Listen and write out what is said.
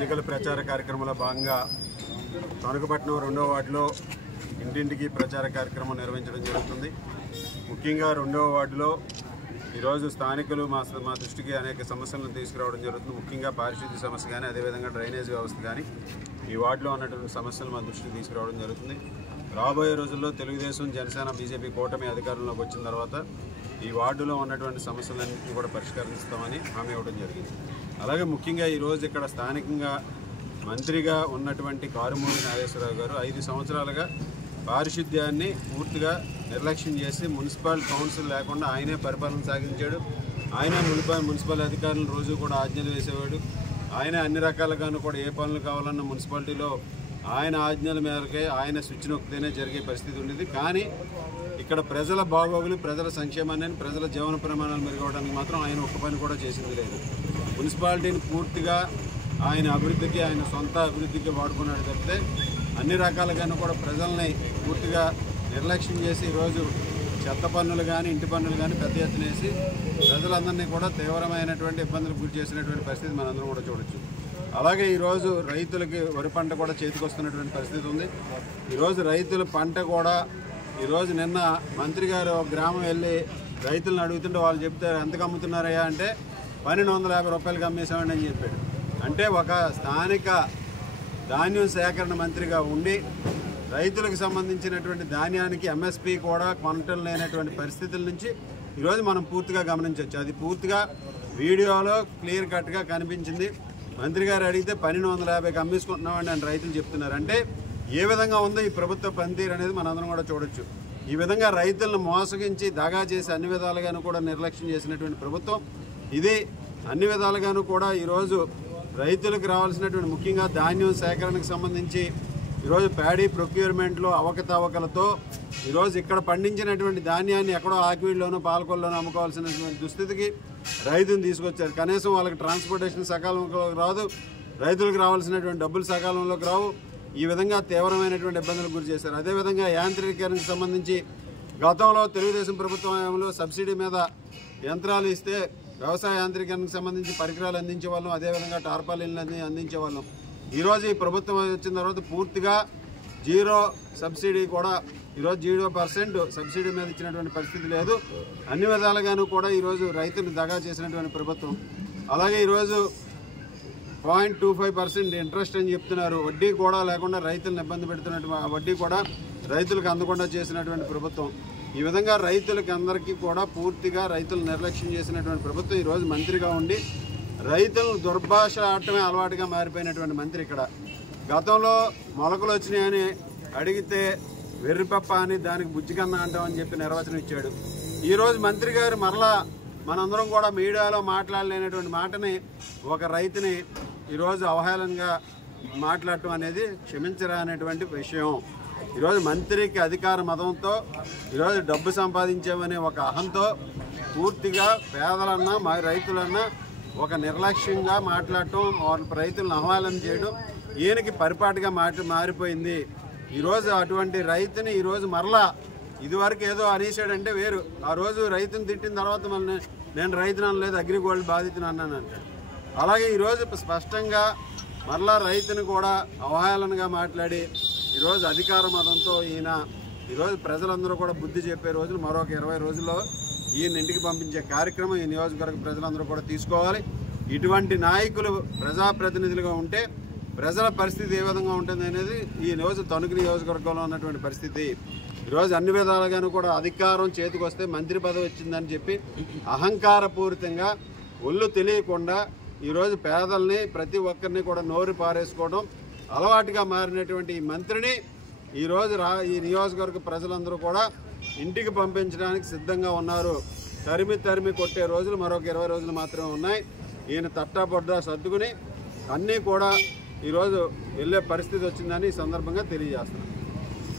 ఎన్నికల ప్రచార కార్యక్రమంలో భాగంగా తణుకుపట్నం 2వ వార్డులో ఇంటింటికి ప్రచార కార్యక్రమం నిర్వహించడం జరుగుతుంది. ముఖ్యంగా 2వ వార్డులో ఈరోజు స్థానికులు మా దృష్టికి అనేక సమస్యలను తీసుకురావడం జరుగుతుంది. ముఖ్యంగా పారిశుద్ధ్య సమస్య కానీ అదేవిధంగా డ్రైనేజ్ వ్యవస్థ కానీ ఈ వార్డులో ఉన్నటువంటి సమస్యలు మా దృష్టికి తీసుకురావడం జరుగుతుంది. రాబోయే రోజుల్లో తెలుగుదేశం, జనసేన, బీజేపీ కూటమి అధికారంలోకి వచ్చిన తర్వాత ఈ వార్డులో ఉన్నటువంటి సమస్యలన్నింటినీ కూడా పరిష్కరిస్తామని హామీ ఇవ్వడం జరిగింది. అలాగే ముఖ్యంగా ఈరోజు ఇక్కడ స్థానికంగా మంత్రిగా ఉన్నటువంటి కారుమూరి నాగేశ్వరరావు గారు 5 సంవత్సరాలుగా పారిశుద్ధ్యాన్ని పూర్తిగా నిర్లక్ష్యం చేసి మున్సిపల్ కౌన్సిల్ లేకుండా ఆయనే పరిపాలన సాగించాడు. ఆయనే మున్సిపల్ అధికారులు రోజు కూడా ఆజ్ఞలు వేసేవాడు. ఆయన అన్ని రకాలుగాను కూడా ఏ పనులు కావాలన్న మున్సిపాలిటీలో ఆయన ఆజ్ఞల మేరకే ఆయన స్విచ్ నొక్కితేనే జరిగే పరిస్థితి ఉండేది. కానీ ఇక్కడ ప్రజల బాగోగులు, ప్రజల సంక్షేమాన్ని, ప్రజల జీవన ప్రమాణాలు మెరుగవడానికి మాత్రం ఆయన ఒక్క పని కూడా చేసింది లేదు. మున్సిపాలిటీని పూర్తిగా ఆయన అభివృద్ధికి, ఆయన సొంత అభివృద్ధికి వాడుకున్నాడు తప్పితే అన్ని రకాలుగాను కూడా ప్రజల్ని పూర్తిగా నిర్లక్ష్యం చేసి ఈరోజు చెత్త పన్నులు కానీ ఇంటి పన్నులు కానీ పెద్ద ఎత్తున వేసి ప్రజలందరినీ కూడా తీవ్రమైనటువంటి ఇబ్బందులకు గురి చేసినటువంటి పరిస్థితి మనందరం కూడా చూడొచ్చు. అలాగే ఈరోజు రైతులకి వరి పంట కూడా చేతికొస్తున్నటువంటి పరిస్థితి ఉంది. ఈరోజు రైతుల పంట కూడా ఈరోజు నిన్న మంత్రి గారు గ్రామం వెళ్ళి రైతులను అడుగుతుంటే వాళ్ళు చెప్తారు ఎంతకు అమ్ముతున్నారయ్యా అంటే 1250 రూపాయలకి అమ్మేసామని అని చెప్పాడు. అంటే ఒక స్థానిక ధాన్యం సేకరణ మంత్రిగా ఉండి రైతులకు సంబంధించినటువంటి ధాన్యానికి ఎంఎస్పీ కూడా కొనటం లేనటువంటి పరిస్థితుల నుంచి ఈరోజు మనం పూర్తిగా గమనించవచ్చు. అది పూర్తిగా వీడియోలో క్లియర్ కట్గా కనిపించింది. మంత్రి గారు అడిగితే 1250కి అమ్మేసుకుంటున్నామని అని రైతులు చెప్తున్నారు. అంటే ఏ విధంగా ఉందో ఈ ప్రభుత్వ పనితీరు అనేది మనందరం కూడా చూడొచ్చు. ఈ విధంగా రైతులను మోసగించి దగా చేసి అన్ని విధాలుగాను కూడా నిర్లక్ష్యం చేసినటువంటి ప్రభుత్వం ఇది. అన్ని విధాలుగాను కూడా ఈరోజు రైతులకు రావాల్సినటువంటి ముఖ్యంగా ధాన్యం సేకరణకు సంబంధించి ఈరోజు ప్యాడీ ప్రొక్యూర్మెంట్లో అవకతవకలతో ఈరోజు ఇక్కడ పండించినటువంటి ధాన్యాన్ని ఎక్కడో ఆకివీడులోనో పాలకొల్లోనో అమ్ముకోవాల్సినటువంటి దుస్థితికి రైతుని తీసుకొచ్చారు. కనీసం వాళ్ళకి ట్రాన్స్పోర్టేషన్ సకాలంలోకి రాదు, రైతులకు రావాల్సినటువంటి డబ్బులు సకాలంలోకి రావు. ఈ విధంగా తీవ్రమైనటువంటి ఇబ్బందులకు గురి చేశారు. అదేవిధంగా యాంత్రీకరణకు సంబంధించి గతంలో తెలుగుదేశం ప్రభుత్వంలో సబ్సిడీ మీద యంత్రాలు ఇస్తే వ్యవసాయ యాంత్రీకరణకు సంబంధించి పరికరాలు అందించేవాళ్ళం, అదేవిధంగా టార్పాలిన్లు అందించేవాళ్ళం. ఈరోజు ఈ ప్రభుత్వం వచ్చిన తర్వాత పూర్తిగా 0 సబ్సిడీ కూడా ఈరోజు 0% సబ్సిడీ మీద ఇచ్చినటువంటి పరిస్థితి లేదు. అన్ని విధాలుగాను కూడా ఈరోజు రైతులు దగా చేసినటువంటి ప్రభుత్వం. అలాగే ఈరోజు 0.25% ఇంట్రెస్ట్ అని చెప్తున్నారు. వడ్డీ కూడా లేకుండా రైతులను ఇబ్బంది పెడుతున్నటువంటి వడ్డీ కూడా రైతులకు అందకుండా చేసినటువంటి ప్రభుత్వం. ఈ విధంగా రైతులకి అందరికీ కూడా పూర్తిగా రైతులు నిర్లక్ష్యం చేసినటువంటి ప్రభుత్వం ఈరోజు మంత్రిగా ఉండి రైతులను దుర్భాష ఆడటమే అలవాటుగా మారిపోయినటువంటి మంత్రి ఇక్కడ. గతంలో మొలకలు వచ్చినాయని అడిగితే వెర్రిపప్ప అని దానికి బుజ్జికన్నా అంటామని చెప్పి నిర్వచనం ఇచ్చాడు. ఈరోజు మంత్రి గారు మరలా మనందరం కూడా మీడియాలో మాట్లాడలేనటువంటి మాటని ఒక రైతుని ఈరోజు అవహేళనగా మాట్లాడటం అనేది క్షమించరానటువంటి విషయం. ఈరోజు మంత్రికి అధికార మదంతో ఈరోజు డబ్బు సంపాదించామనే ఒక అహంతో పూర్తిగా పేదలన్నా మా రైతులన్నా ఒక నిర్లక్ష్యంగా మాట్లాడటం, వాళ్ళ రైతులను అవహేళన చేయడం ఈయనకి పరిపాటిగా మారిపోయింది. ఈరోజు అటువంటి రైతుని ఈరోజు మరలా ఇదివరకు ఏదో అనేసాడంటే వేరు. ఆ రోజు రైతుని తిట్టిన తర్వాత మళ్ళీ నేను రైతును అనలేదు, అగ్రిగోల్డ్ బాధితుని అన్నాను అంటాడు. అలాగే ఈరోజు స్పష్టంగా మరలా రైతుని కూడా అవహేళనగా మాట్లాడి ఈరోజు అధికార మతంతో ఈయన ఈరోజు ప్రజలందరూ కూడా బుద్ధి చెప్పే రోజులు మరొక 20 రోజుల్లో ఈయన ఇంటికి పంపించే కార్యక్రమం ఈ నియోజకవర్గ ప్రజలందరూ కూడా తీసుకోవాలి. ఇటువంటి నాయకులు ప్రజాప్రతినిధులుగా ఉంటే ప్రజల పరిస్థితి ఏ విధంగా ఉంటుంది అనేది ఈ తణుకు నియోజకవర్గంలో ఉన్నటువంటి పరిస్థితి. ఈరోజు అన్ని విధాలుగాను కూడా అధికారం చేతికి వస్తే మంత్రి పదవి వచ్చిందని చెప్పి అహంకారపూరితంగా ఒళ్ళు తెలియకుండా ఈరోజు పేదల్ని ప్రతి ఒక్కరిని కూడా నోరు పారేసుకోవడం అలవాటుగా మారినటువంటి ఈ మంత్రిని ఈరోజు ఈ నియోజకవర్గ ప్రజలందరూ కూడా ఇంటికి పంపించడానికి సిద్ధంగా ఉన్నారు. తరిమి కొట్టే రోజులు మరొక 20 రోజులు మాత్రమే ఉన్నాయి. ఈయన తట్టాబొడ్డా సర్దుకుని అన్నీ కూడా ఈరోజు వెళ్ళే పరిస్థితి వచ్చిందని ఈ సందర్భంగా తెలియజేస్తున్నాను.